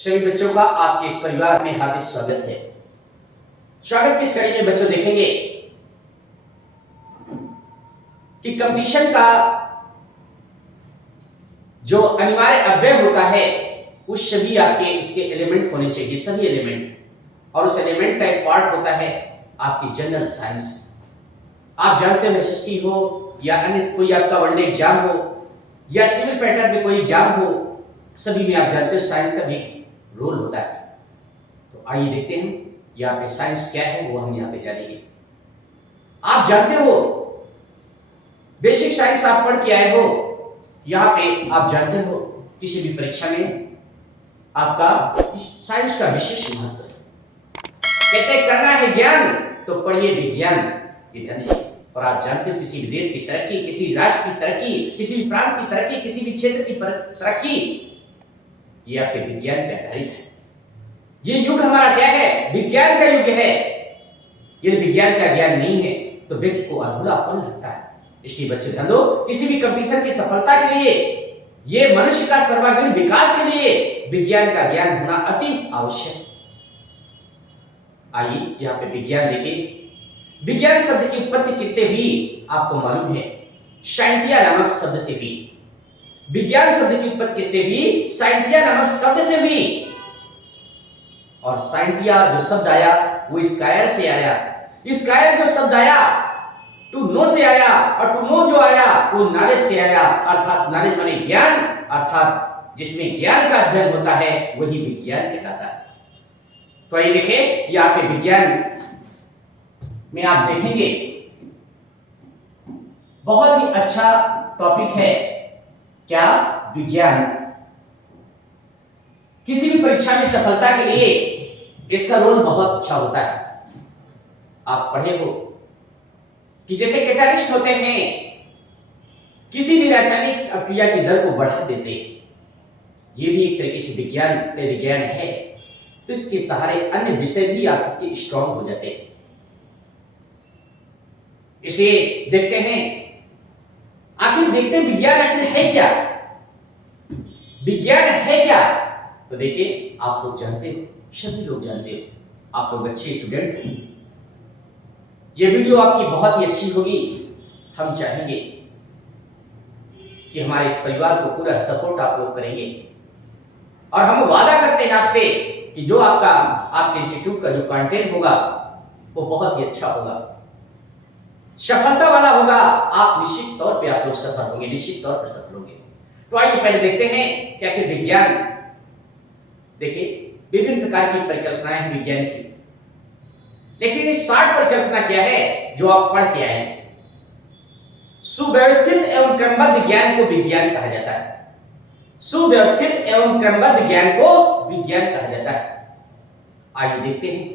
सभी बच्चों का आपके इस परिवार में हार्दिक स्वागत है। स्वागत की इस कड़ी में बच्चों देखेंगे कि कंपटीशन का जो अनिवार्य अवयव होता है उस सभी आपके उसके एलिमेंट होने चाहिए, सभी एलिमेंट, और उस एलिमेंट का एक पार्ट होता है आपकी जनरल साइंस। आप जानते हो एसएससी हो या अन्य कोई आपका वनडे एग्जाम हो या सिविल पैटर्न में कोई एग्जाम हो, सभी में आप जानते हो साइंस का भी रोल होता है। तो आइए देखते हैं यहाँ पे साइंस क्या है, वो हम यहाँ पे जानेंगे। आप जानते हो बेसिक साइंस आप पढ़ के आए हो, यहाँ पे आप जानते हो किसी भी परीक्षा में आपका साइंस का विशेष महत्व है। कहते हैं करना है ज्ञान तो पढ़िए विज्ञान, ये ध्यान दीजिए। और आप जानते हो किसी भी देश की तरक्की, किसी राष्ट्र की तरक्की, किसी भी प्रांत की तरक्की, किसी भी क्षेत्र की तरक्की, ये आपके विज्ञान पे आधारित है। ये युग हमारा क्या है? विज्ञान का युग है। यदि विज्ञान का ज्ञान नहीं है तो व्यक्ति को अधूरापन लगता है। इसलिए बच्चों ध्यान दो, किसी भी कंपटीशन की सफलता के लिए, ये मनुष्य का सर्वांगीण विकास के लिए विज्ञान का ज्ञान होना अति आवश्यक है। आइए यहाँ पे विज्ञान देखिए। विज्ञान शब्द की उत्पत्ति किससे हुई आपको मालूम है? साइंटिया नामक शब्द से हुई। विज्ञान शब्द की उत्पत्ति किससे हुई? साइंटिया नामक शब्द से हुई। और साइंटिया जो शब्द आया वो स्कायर से आया। स्कायर जो शब्द आया टू नो से आया, और टू नो जो आया वो नॉलेज से आया। अर्थात नॉलेज माने ज्ञान, अर्थात जिसमें ज्ञान का अध्ययन होता है वही विज्ञान कहलाता है। तो आइए देखिए, यहाँ पे विज्ञान में आप देखेंगे बहुत ही अच्छा टॉपिक है। क्या? विज्ञान। किसी भी परीक्षा में सफलता के लिए इसका रोल बहुत अच्छा होता है। आप पढ़े हो कि जैसे कैटालिस्ट होते हैं, किसी भी रासायनिक अभिक्रिया की दर को बढ़ा देते, ये भी एक तरीके से विज्ञान है। तो इसके सहारे अन्य विषय भी आपके स्ट्रांग हो जाते हैं। इसे देखते हैं, आखिर देखते हैं विज्ञान आखिर है क्या? विज्ञान है क्या? तो देखिए, आप लोग जानते हो, सभी लोग जानते हो, आप लोग अच्छे स्टूडेंट हो। ये वीडियो आपकी बहुत ही अच्छी होगी। हम चाहेंगे कि हमारे इस परिवार को पूरा सपोर्ट आप लोग करेंगे, और हम वादा करते हैं आपसे कि जो आपके इंस्टीट्यूट का जो कंटेंट होगा वो बहुत ही अच्छा होगा, सफलता वाला होगा। आप निश्चित तौर पे आप लोग सफल होंगे, निश्चित तौर पर सफल होंगे। तो आइए पहले देखते हैं क्या कि विज्ञान। देखिए, विभिन्न प्रकार की परिकल्पनाएं हैं विज्ञान की, लेकिन इस 60 परिकल्पना क्या है जो आप पढ़ के आए? सुव्यवस्थित एवं क्रमबद्ध ज्ञान को विज्ञान कहा जाता है। सुव्यवस्थित एवं क्रमबद्ध ज्ञान को विज्ञान कहा जाता है। आइए देखते हैं,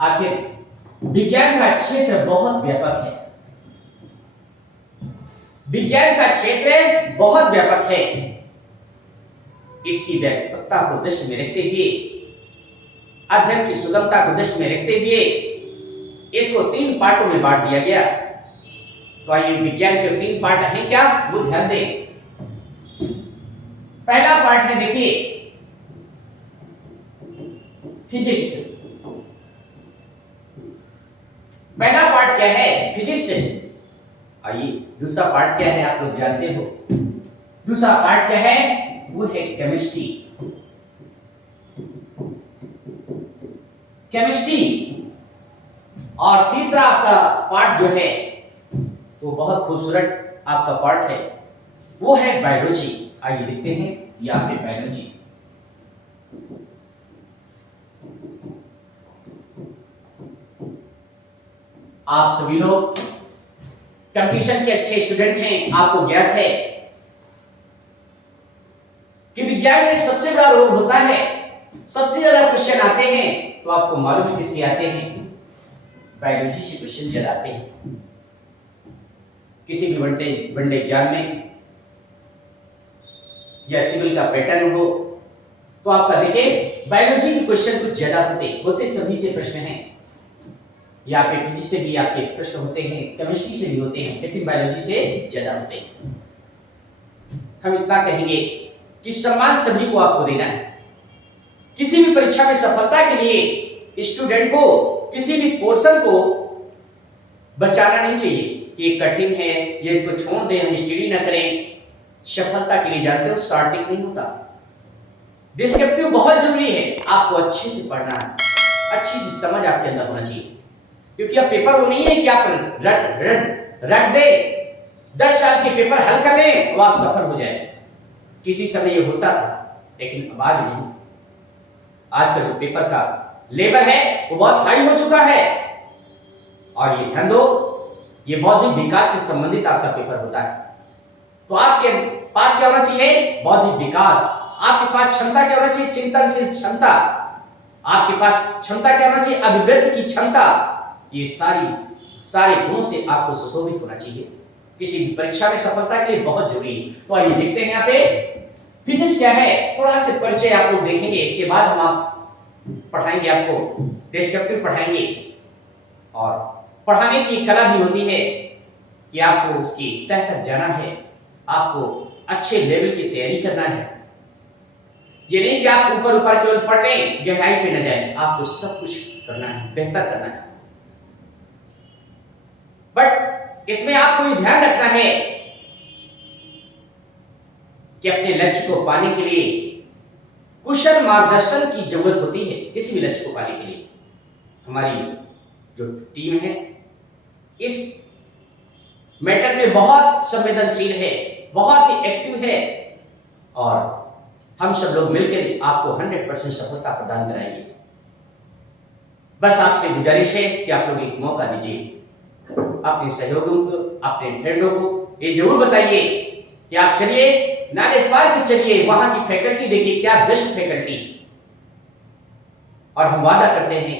आखिर विज्ञान का क्षेत्र बहुत व्यापक है। विज्ञान का क्षेत्र बहुत व्यापक है। इसकी व्यापकता को दृष्टि में रखते हुए, अध्ययन की सुगमता को दृष्टि में रखते हुए इसको 3 पार्टों में बांट दिया गया। तो आइए विज्ञान के 3 पार्ट हैं क्या, वो ध्यान दें। पहला पार्ट है, देखिए, फिजिक्स। पहला पार्ट क्या है? फिजिक्स। आइए, दूसरा पार्ट क्या है आप लोग जानते हो। दूसरा पार्ट क्या है? वो है केमिस्ट्री। केमिस्ट्री। और तीसरा आपका पार्ट जो है वो बहुत खूबसूरत आपका पार्ट है, वो है बायोलॉजी। आइए देखते हैं यहाँ पे बायोलॉजी। आप सभी लोग कंपटीशन के अच्छे स्टूडेंट हैं। आपको ज्ञात है कि विज्ञान में सबसे बड़ा रोल होता है, सबसे ज्यादा क्वेश्चन आते हैं। तो आपको मालूम है किससे आते हैं? बायोलॉजी से क्वेश्चन ज्यादा आते हैं। किसी भी वनडे एग्जाम में या सिविल का पैटर्न हो तो आपका देखिए बायोलॉजी के क्वेश्चन कुछ ज्यादा होते सभी से प्रश्न हैं। यहाँ पे फिजिक्स से भी आपके प्रश्न होते हैं, केमिस्ट्री से भी होते हैं, लेकिन बायोलॉजी से ज्यादा होते हैं। हम इतना कहेंगे कि सम्मान सभी को आपको देना है। किसी भी परीक्षा में सफलता के लिए स्टूडेंट को किसी भी पोर्शन को बचाना नहीं चाहिए कि ये कठिन है, ये इसको छोड़ दें, हम स्टडी ना करें। सफलता के लिए जानते हो शॉर्ट ट्रिक नहीं होता। डिस्क्रिप्टिव बहुत जरूरी है, आपको अच्छे से पढ़ना है, अच्छी सी समझ आपके अंदर होना चाहिए, क्योंकि अब पेपर वो नहीं है कि आप रट दे 10 साल के पेपर हल कर लें और आप सफल हो जाए। किसी समय ये होता था, लेकिन अब आज नहीं। आज का जो पेपर का लेवल है वो बहुत हाई हो चुका है, और ये ध्यान दो, ये बौद्धिक विकास से संबंधित आपका पेपर होता है। तो आपके पास क्या होना चाहिए? बौद्धिक विकास। आपके पास क्षमता क्या होना चाहिए? चिंतनशील क्षमता। आपके पास क्षमता क्या होना चाहिए? अभिव्यक्ति की क्षमता। ये सारे गुणों से आपको सुशोभित होना चाहिए। किसी भी परीक्षा में सफलता के लिए बहुत जरूरी है। तो आइए देखते हैं यहाँ पे फिजिक्स क्या है, थोड़ा सा परिचय आप लोग देखेंगे। इसके बाद हम आप पढ़ाएंगे, आपको डिस्क्रिप्टिव पढ़ाएंगे, और पढ़ाने की कला भी होती है कि आपको उसकी तह तक जाना है, आपको अच्छे लेवल की तैयारी करना है। ये नहीं कि आप ऊपर ऊपर केवल पढ़ लें, गहराई पे न जाए। आपको सब कुछ करना है, बेहतर करना है। बट इसमें आपको ये ध्यान रखना है कि अपने लक्ष्य को पाने के लिए कुशल मार्गदर्शन की जरूरत होती है। किसी भी लक्ष्य को पाने के लिए हमारी जो टीम है इस मैटर में बहुत संवेदनशील है, बहुत ही एक्टिव है, और हम सब लोग मिलकर आपको 100% सफलता प्रदान कराएंगे। बस आपसे गुजारिश है कि आप लोग एक मौका दीजिए, अपने सहयोगियों को, अपने फ्रेंडों को ये जरूर बताइए कि आप चलिए नॉलेज पार्क चलिए, वहां की फैकल्टी देखिए, क्या बेस्ट फैकल्टी। और हम वादा करते हैं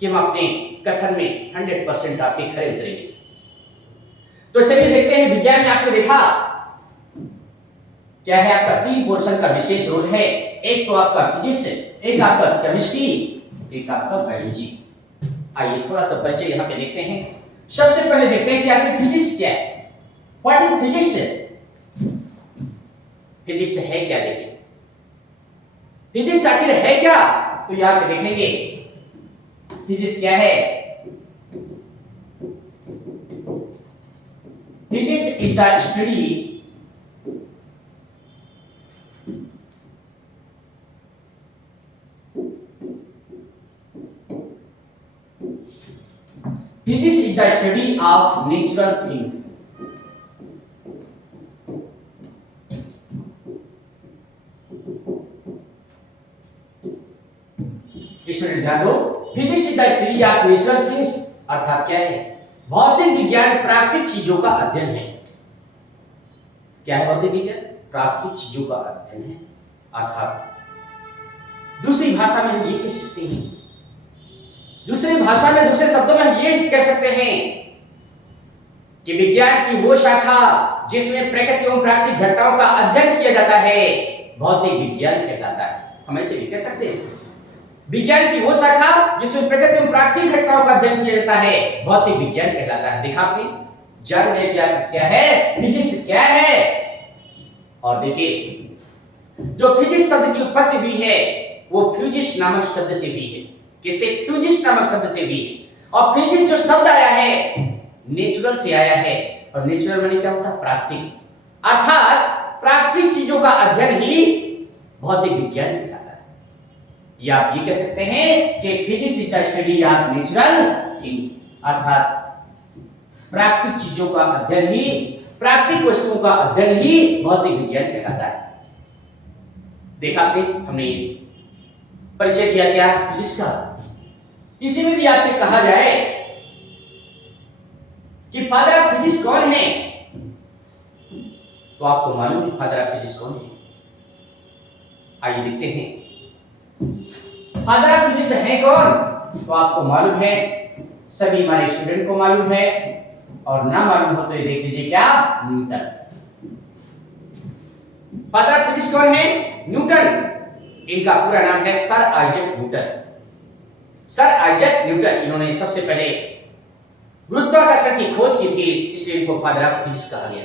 कि हम अपने कथन में 100% आपके खरे उतरेंगे। तो चलिए देखते हैं, विज्ञान में आपने देखा क्या है, आपका 3 पोर्शन का विशेष रोल है। एक तो आपका फिजिक्स, एक आपका केमिस्ट्री, एक आपका बायोलॉजी। आइए थोड़ा सा परिचय यहाँ पे देखते हैं। सबसे पहले देखते हैं कि आखिर फिजिक्स क्या है। What is physics? फिजिक्स है क्या? देखिए फिजिक्स आखिर है क्या, तो यहां पे देखेंगे फिजिक्स क्या है। Physics is the study Physics is the study of natural things. Student ध्यान दो, physics is the study of natural things, अर्थात क्या है? भौतिक विज्ञान प्राकृतिक चीजों का अध्ययन है। क्या है भौतिक विज्ञान? प्राकृतिक चीजों का अध्ययन है। अर्थात दूसरी भाषा में हम ये कह सकते हैं, दूसरी भाषा में, दूसरे शब्दों में हम ये कह सकते हैं कि विज्ञान की वो शाखा जिसमें प्रकृति एवं प्राकृतिक घटनाओं का अध्ययन किया जाता है भौतिक विज्ञान कहलाता है। हम ऐसे भी कह सकते हैं, विज्ञान की वो शाखा जिसमें प्रकृति एवं प्राकृतिक घटनाओं का अध्ययन किया जाता है भौतिक विज्ञान कहलाता है। देखा आपने, जान लिया क्या है, फिजिक्स क्या है। और देखिए, जो फिजिक्स शब्द की उत्पत्ति हुई है वो फ्यूजिस नामक शब्द से हुई है। किससे? फ्यूजिस नामक शब्द से भी। और फिजिक्स जो शब्द आया है नेचुरल से आया है, और नेचुरल माने क्या होता है? प्राकृतिक। अर्थात प्राकृतिक चीजों का अध्ययन ही भौतिक विज्ञान कहलाता है। या आप ये कह सकते हैं कि physics is the study of natural thing, अर्थात प्राकृतिक चीजों का अध्ययन ही, प्राकृतिक वस्तुओं का अध्ययन ही भौतिक विज्ञान कहलाता है। देखा आपने, हमने परिचय दिया क्या फिजिक्स का। इसी में यदि आपसे कहा जाए कि फादर ऑफ फिजिक्स कौन है, तो आपको मालूम है फादर ऑफ फिजिक्स कौन है? आइए देखते हैं फादर ऑफ फिजिक्स है कौन। तो आपको मालूम है, सभी हमारे स्टूडेंट को मालूम है, और ना मालूम हो तो ये देख लीजिए, क्या? न्यूटन। फादर ऑफ फिजिक्स कौन है? न्यूटन। इनका पूरा नाम है sir Isaac Newton. Sir Isaac Newton, इन्होंने सबसे पहले गुरुत्वाकर्षण की खोज की थी, इसलिए इनको फादर ऑफ फिजिक्स कहा गया,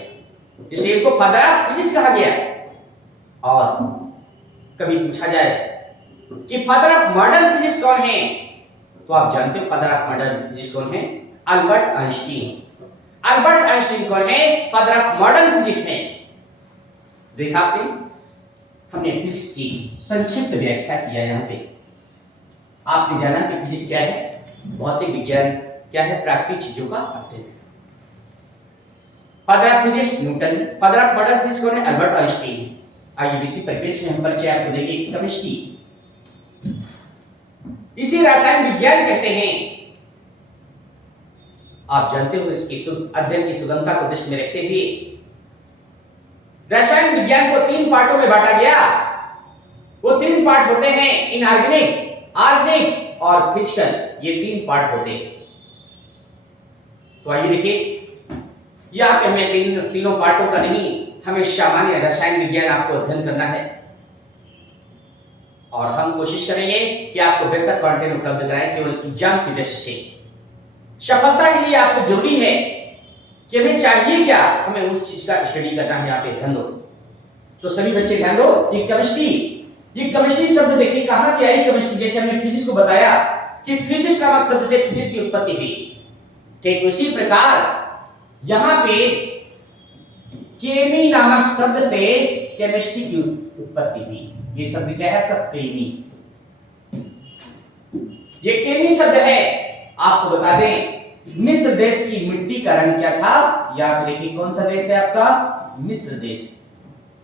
इसलिए इनको फादर ऑफ फिजिक्स कहा गया। और कभी पूछा जाए कि फादर ऑफ मॉडर्न फिजिक्स कौन है, तो आप जानते हो फादर ऑफ मॉडर्न फिजिक्स कौन है, अल्बर्ट आइंस्टीन। अल्बर्ट आइंस्टीन कौन है, फादर ऑफ मॉडर्न फिजिक्स है। देखा आपने, हमने फिजिक्स की संक्षिप्त व्याख्या किया। यहाँ पे आपने जाना कि फिजिक्स क्या है, भौतिक विज्ञान क्या है, प्राकृतिक चीजों का अध्ययन। Father of physics Newton, father of modern physics कौन है, अल्बर्ट आइंस्टीन। आइए इसी परिपेक्ष में हम परिचय आपको देंगे केमिस्ट्री। इसी रसायन विज्ञान कहते हैं। आप जानते हो इसकी अध्ययन की सुगमता को दृष्टि में रखते हुए रसायन विज्ञान को 3 पार्टों में बांटा गया। वो 3 पार्ट होते हैं इनऑर्गेनिक, ऑर्गेनिक और फिजिकल। ये 3 पार्ट होते हैं। तो आइए देखिए, यहाँ पे हमें तीनों पार्टों का नहीं, हमें सामान्य रसायन विज्ञान आपको अध्ययन करना है और हम कोशिश करेंगे कि आपको बेहतर कंटेंट उपलब्ध कराएं केवल एग्जाम की दृष्टि से। सफलता के लिए आपको जरूरी है कि हमें चाहिए क्या, हमें उस चीज का स्टडी करना है। यहाँ पे ध्यान दो, तो सभी बच्चे ध्यान दो। ये केमिस्ट्री शब्द देखिए कहां से आई। केमिस्ट्री, जैसे हमने फिजिक्स को बताया कि फिजिक्स नामक शब्द से फिजिक्स की उत्पत्ति हुई, ठीक उसी प्रकार यहां पे केमी नामक शब्द से केमिस्ट्री की उत्पत्ति हुई। ये शब्द क्या है, केमी। ये केमी शब्द है। आपको बता दें, मिस्र देश की मिट्टी का रंग क्या था, या फिर देखिए कौन सा देश है आपका, मिस्र देश।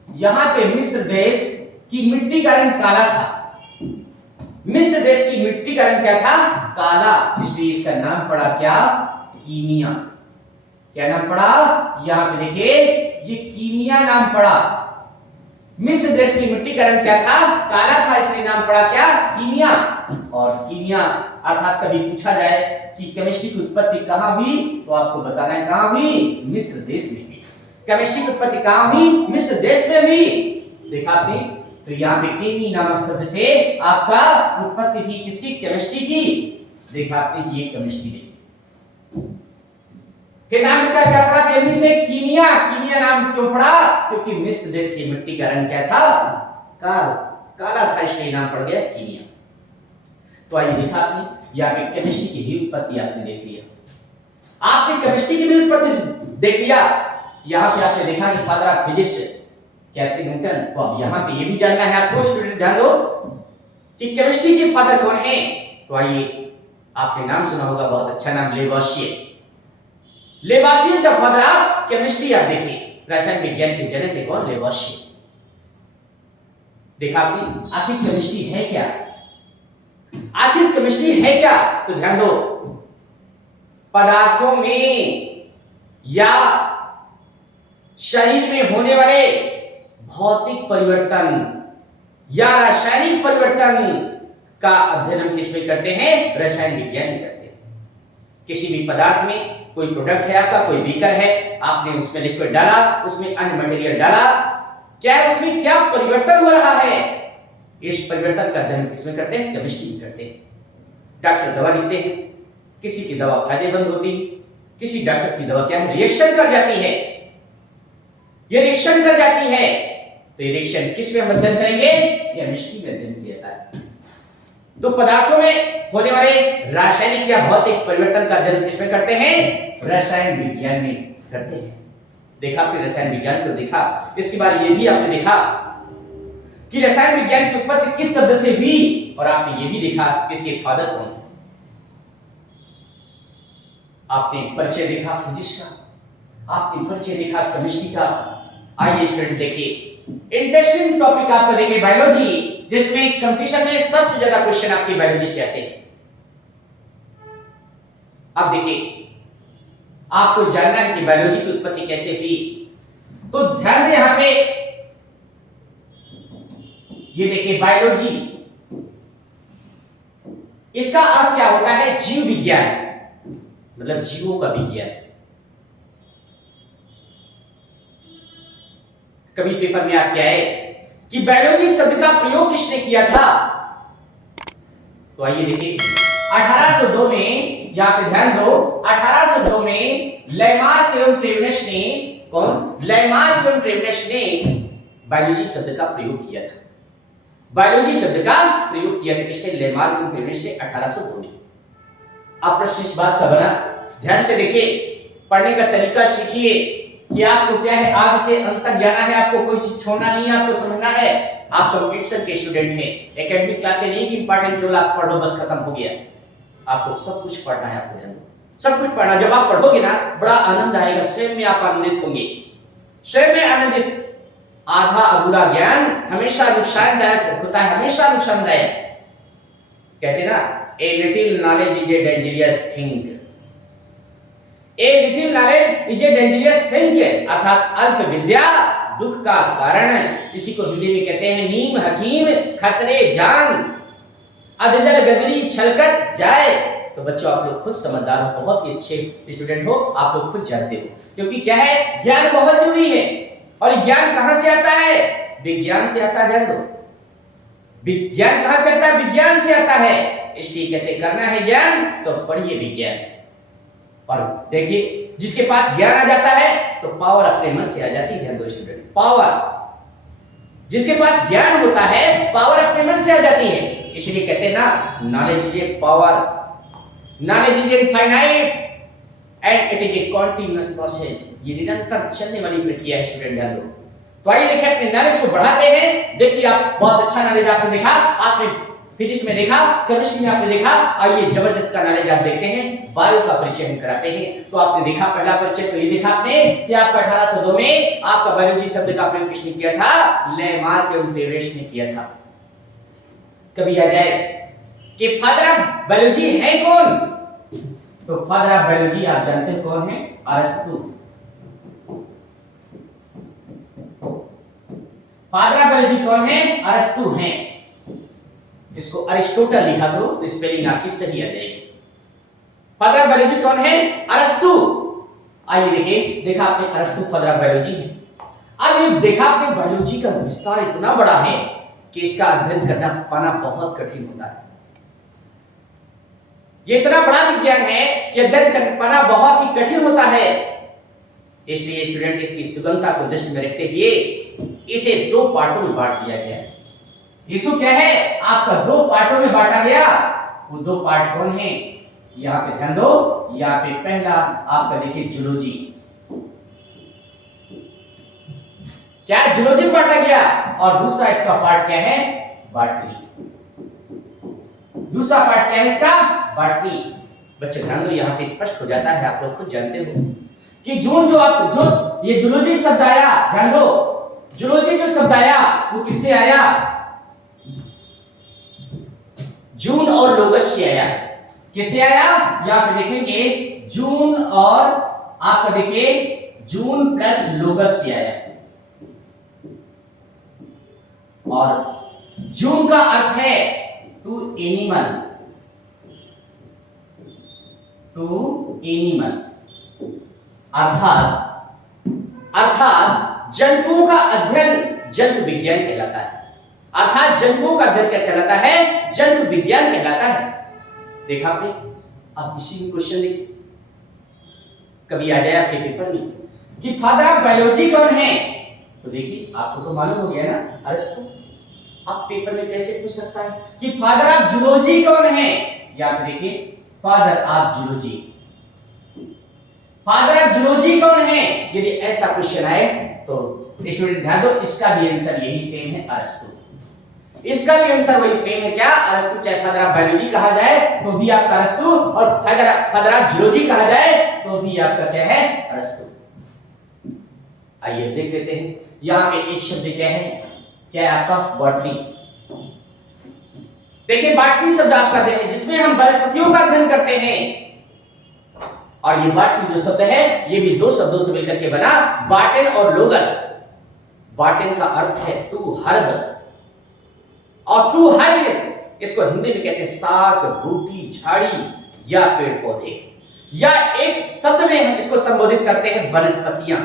यहां पे मिस्र देश की मिट्टी का रंग काला था। मिस्र देश की मिट्टी का रंग क्या था, काला। इसलिए इसका नाम पड़ा क्या, कीमिया। क्या नाम पड़ा, यहां पे देखिए ये कीमिया नाम पड़ा। मिस्र देश की मिट्टी का रंग क्या था, काला था, इसलिए नाम पड़ा क्या, कीमिया। और कीमिया अर्थात कभी पूछा जाए कि केमिस्ट्री की उत्पत्ति कहां हुई, तो आपको बताना है कहां हुई, मिस्र देश में हुई। केमिस्ट्री की उत्पत्ति कहां हुई, मिस्र देश में हुई। देखा आपने, तो यहाँ पे केमी नामक शब्द से आपका उत्पत्ति हुई किसकी, केमिस्ट्री की। देखा आपने, ये केमिस्ट्री देखी। फिर नाम इसका क्या पड़ा, केमी से कीमिया। कीमिया नाम क्यों पड़ा, क्योंकि मिस्र देश की मिट्टी का रंग क्या था, काला था, इसलिए नाम पड़ गया कीमिया। तो आइए देखा आपने, यहाँ पे केमिस्ट्री की भी उत्पत्ति आपने देख लिया। आपने केमिस्ट्री की भी उत्पत्ति देख लिया। यहाँ पे आपने देखा कि फादर ऑफ फिजिक्स क्या थे, न्यूटन। तो अब यहाँ पे ये भी जानना है आपको, स्टूडेंट ध्यान दो कि केमिस्ट्री के फादर कौन है। तो आइए, आपने नाम सुना होगा, बहुत अच्छा नाम, Lavoisier. Lavoisier the father of chemistry. आप देखिए, रसायन विज्ञान के जनक है कौन, लेवोसियर। देखा आपने, आखिर केमिस्ट्री है क्या, आखिर केमिस्ट्री है क्या, तो ध्यान दो, पदार्थों में या शरीर में होने वाले भौतिक परिवर्तन या रासायनिक परिवर्तन का अध्ययन हम किसमें करते हैं, रसायन विज्ञान में करते हैं। किसी भी पदार्थ में कोई प्रोडक्ट है आपका, कोई बीकर है, आपने उसमें लिक्विड डाला, उसमें अन्य मटेरियल डाला, क्या उसमें क्या परिवर्तन हो रहा है, इस परिवर्तन का अध्ययन किसमें करते हैं, केमिस्ट्री में करते हैं। डॉक्टर दवा लिखते हैं, किसी की दवा फायदेमंद होती है, किसी डॉक्टर की दवा क्या है, रिएक्शन कर जाती है। ये रिएक्शन कर जाती है, तो ये रिएक्शन किस में अध्ययन करेंगे, केमिस्ट्री में अध्ययन किया जाता है। तो पदार्थों में होने वाले रासायनिक या भौतिक परिवर्तन का अध्ययन किसमें करते हैं, रसायन विज्ञान में करते हैं। देखा आपने रसायन विज्ञान को देखा। इसके बाद ये भी आपने देखा कि रसायन विज्ञान की उत्पत्ति किस शब्द से हुई, और आपने ये भी देखा इसके फादर कौन है। आपने परिचय देखा फिजिक्स का, आपने परिचय देखा केमिस्ट्री का। आइए स्टूडेंट देखिए, इंटरेस्टिंग टॉपिक आपका देखिए बायोलॉजी, जिसमें कंपटीशन में सबसे ज्यादा क्वेश्चन आपके बायोलॉजी से आते हैं। अब देखिए, आपको जानना है कि बायोलॉजी की उत्पत्ति कैसे हुई, तो ध्यान से यहां पे ये देखिए बायोलॉजी, इसका अर्थ क्या होता है, जीव विज्ञान, मतलब जीवों का विज्ञान। कभी पेपर में आप क्या है कि बायोलॉजी शब्द का प्रयोग किसने किया था, तो आइए देखिए 1802 में, यहां पे ध्यान दो, 1802 में लेमार्क एवं ट्रेवेनस ने, कौन, लेमार्क एवं ट्रेवेनस ने बायोलॉजी शब्द का प्रयोग किया था। बायोलॉजी शब्द का प्रयोग किया था किसने? लेमार्क और क्यूरी से 1802 में। अब प्रश्न इस बात का बना, ध्यान से देखिए, पढ़ने का तरीका सीखिए कि आपको क्या है, आगे से अंत तक जाना है, आपको कोई चीज छोड़ना नहीं है, आपको समझना है। आप कंपटीशन के स्टूडेंट हैं, एकेडमिक क्लासें नहीं कि इंपॉर्टेंट केवल आप पढ़ो बस खत्म हो गया। आपको सब कुछ पढ़ना है, आपको ध्यान दो, सब कुछ पढ़ना। जब आप पढ़ोगे ना, बड़ा आनंद आएगा, स्वयं में आप आनंदित होंगे, स्वयं में आनंदित। आधा अधूरा ज्ञान हमेशा नुकसानदायक होता है, हमेशा नुकसानदायक। कहते हैं ना, a little knowledge is a dangerous thing, a little knowledge is a dangerous thing, अर्थात अल्प विद्या दुख का कारण है। इसी को हिंदी में कहते हैं नीम हकीम खतरे जान, अददल गदरी छलकत जाए। तो बच्चों, आप लोग खुद समझदार हो, बहुत ही अच्छे स्टूडेंट हो, आप लोग खुद जानते हो, क्योंकि क्या है, ज्ञान बहुत जरूरी है। और ज्ञान कहां से आता है? विज्ञान से आता है। ध्यान दो, विज्ञान कहां से आता है? विज्ञान से आता है। इसलिए कहते करना है ज्ञान तो पढ़िए विज्ञान। और देखिए, जिसके पास ज्ञान आ जाता है तो पावर अपने मन से आ जाती है। ध्यान दो स्टूडेंट, पावर, जिसके पास ज्ञान होता है पावर अपने मन से आ जाती है। इसलिए कहते हैं ना, knowledge is a power, knowledge is infinite and it is a continuous process. ये निरंतर चलने वाली प्रक्रिया है स्टूडेंट, ध्यान दो। तो आइए देखिए, अपने नॉलेज को बढ़ाते हैं। देखिए, आप बहुत अच्छा नॉलेज आपने देखा, आपने फिजिक्स में देखा, केमिस्ट्री में आपने देखा। आइए जबरदस्त का नॉलेज आप देखते हैं, बायो का परिचय हम कराते हैं। तो आपने देखा पहला परिचय, तो ये देखा आपने कि आपका 1802 में आपका बायोलॉजी शब्द का प्रयोग किसने किया था? लेमार्क और क्यूरी ने किया था। कभी आ जाए कि फादर ऑफ बायोलॉजी है कौन? तो फादर ऑफ बायोलॉजी आप जानते हो कौन है? अरस्तु। फादर ऑफ बायोलॉजी कौन है? अरस्तु हैं। इसको अरिस्टोटल लिखा करो तो स्पेलिंग आपकी सही आ जाएगी। फादर ऑफ बायोलॉजी कौन है? अरस्तु। आइए देखिए, देखा आपने अरस्तु फादर ऑफ बायोलॉजी है। अब ये देखा आपने, बायोलॉजी का विस्तार इतना बड़ा है कि इसका अध्ययन करना पाना बहुत कठिन होता है। ये इतना बड़ा विज्ञान है कि अध्ययन कर पाना बहुत ही कठिन होता है। इसलिए स्टूडेंट, इसकी सुगमता को दृष्टि में रखते हुए इसे 2 पार्टों में बांट दिया गया है। इसको क्या है, आपका 2 पार्टों में बांटा गया। वो 2 पार्ट कौन है? यहाँ पे ध्यान दो, यहाँ पे पहला आपका देखिए जूलॉजी। क्या है? जूलॉजी बांटा गया। और दूसरा इसका पार्ट क्या है? बॉटनी। दूसरा पार्ट क्या है इसका? बॉटनी। बच्चों ध्यान दो, यहां से स्पष्ट हो जाता है, आप लोग खुद जानते हो कि जून जो ये जूलॉजी शब्द आया, ध्यान दो, जूलॉजी जो शब्द आया वो किससे आया? जून और लोगस से आया। किससे आया? यहां पे देखेंगे, जून और आपका देखिए जून प्लस लोगस से आया। और जून का अर्थ है टू एनिमल, टू एनिमल, अर्थात जंतुओं का अध्ययन जंतु विज्ञान कहलाता है। अर्थात जंतुओं का अध्ययन क्या कहलाता है? जंतु विज्ञान कहलाता है। देखा आपने? आप इसी में क्वेश्चन देखिए, कभी आ जाए आपके पेपर में कि फादर ऑफ बायोलॉजी कौन है? तो देखिए, आपको तो मालूम हो गया ना, अरस्तु। आप पेपर में कैसे पूछ सकता है कि फादर ऑफ जूलॉजी कौन है? यहाँ पे देखिए, father of zoology, father of zoology कौन है? यदि ऐसा क्वेश्चन आए तो स्टूडेंट ध्यान दो, इसका भी आंसर यही सेम है, अरस्तु। इसका भी आंसर वही सेम है, क्या? अरस्तु। चाहे फादर ऑफ बायोलॉजी कहा जाए तो भी आपका अरस्तु, और फादर ऑफ जूलॉजी कहा जाए तो भी आपका क्या है? अरस्तु। आइए देख लेते हैं, यहाँ पे एक शब्द क्या है? क्या है आपका? बॉटनी। देखिए, बॉटनी शब्द आपका है जिसमें हम वनस्पतियों का अध्ययन करते हैं। और ये बॉटनी जो शब्द है, ये भी 2 शब्दों से मिलकर के बना, बॉटन और लोगस। बॉटन का अर्थ है टू हर्ब, और टू हर्ब इसको हिंदी में कहते हैं साग, बूटी, झाड़ी या पेड़ पौधे, या एक शब्द में हम इसको संबोधित करते हैं वनस्पतियां।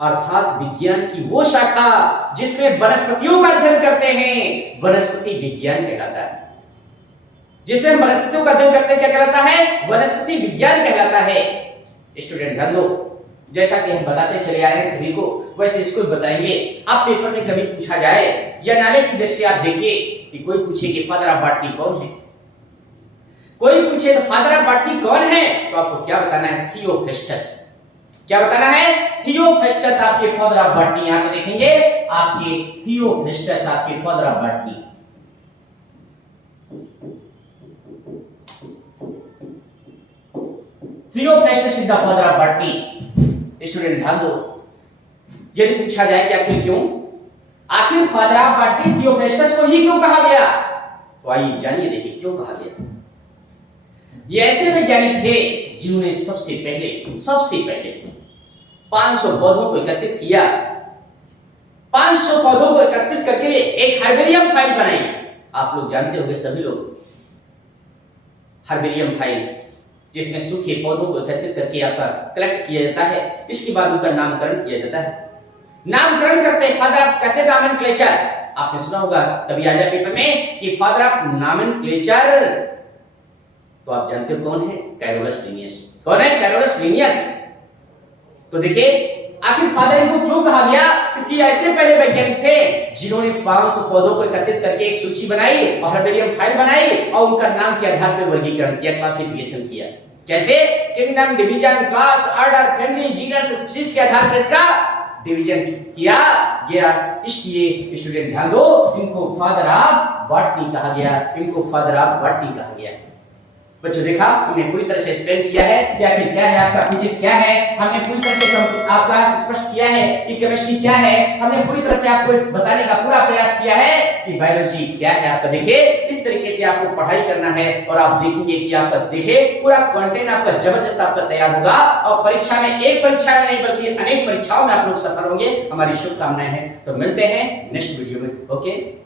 अर्थात विज्ञान की वो शाखा जिसमें वनस्पतियों का अध्ययन करते हैं, वनस्पति विज्ञान कहलाता है। जिसमें हम वनस्पतियों का अध्ययन करते हैं, क्या कहलाता है? वनस्पति विज्ञान कहलाता है। स्टूडेंट ध्यान दो, जैसा कि हम बताते चले आ रहे हैं सभी को, वैसे इसको बताएंगे। आप पेपर में कभी पूछा जाए या नॉलेज की दृष्टि से आप देखिए कि कोई पूछे कि फादर ऑफ बॉटनी कौन है, कोई पूछे तो फादर ऑफ बॉटनी कौन है, तो आपको क्या बताना है? थियोफेस्टस। क्या बताना है? थियोफेस्टस आपके फादर ऑफ बॉटनी। यहां पे देखेंगे आपके थियोफेस्टस आपके father of botany. Theophrastus is the father of botany. Student ध्यान दो, यदि पूछा जाए कि आखिर क्यों, आखिर फादर ऑफ बॉटनी थियोफेस्टस को ही क्यों कहा गया, तो आइए जानिए, देखिए क्यों कहा गया। ये ऐसे वैज्ञानिक थे जिन्होंने सबसे पहले 500 पौधों को एकत्रित किया। 500 पौधों को एकत्रित करके एक हर्बेरियम फाइल बनाई। आप लोग जानते होंगे सभी लोग हर्बेरियम फाइल, जिसमें सूखे पौधों को एकत्रित करके आपका कलेक्ट किया जाता है, इसके बाद उनका नामकरण किया जाता है। नामकरण करते हैं फादर ऑफ कहते नॉमेनक्लेचर। आपने सुना होगा कभी आ जाए पेपर में कि फादर ऑफ नॉमेनक्लेचर, तो आप जानते हो कौन है? Carolus Linnaeus. कौन है? Carolus Linnaeus. तो देखिए आखिर फादर को क्यों कहा गया, क्योंकि ऐसे पहले वैज्ञानिक थे जिन्होंने 500 पौधों को एकत्रित करके एक सूची बनाई और हर्बेरियम फाइल बनाई और उनका नाम के आधार पर वर्गीकरण किया, क्लासिफिकेशन किया। कैसे? Kingdom, division, class, order, family, genus, species के आधार पर इसका डिवीजन किया गया। इसलिए स्टूडेंट ध्यान दो, इनको फादर ऑफ बॉटनी कहा गया, इनको फादर ऑफ बॉटनी कहा गया। बच्चों देखा हमने पूरी तरह से एक्सप्लेन किया है कि आखिर क्या है आपका फिजिक्स, क्या है हमने पूरी तरह से आपका स्पष्ट किया है कि केमिस्ट्री क्या है, हमने पूरी तरह से आपको बताने का पूरा प्रयास किया है कि बायोलॉजी क्या है आपका। देखिए इस तरीके से आपको पढ़ाई करना है और आप देखेंगे कि आपका देखिए पूरा कंटेंट आपका जबरदस्त आपका तैयार होगा और परीक्षा में, एक परीक्षा में नहीं बल्कि अनेक परीक्षाओं में आप लोग सफल होंगे। हमारी शुभकामनाएं हैं। तो मिलते हैं नेक्स्ट वीडियो में। ओके।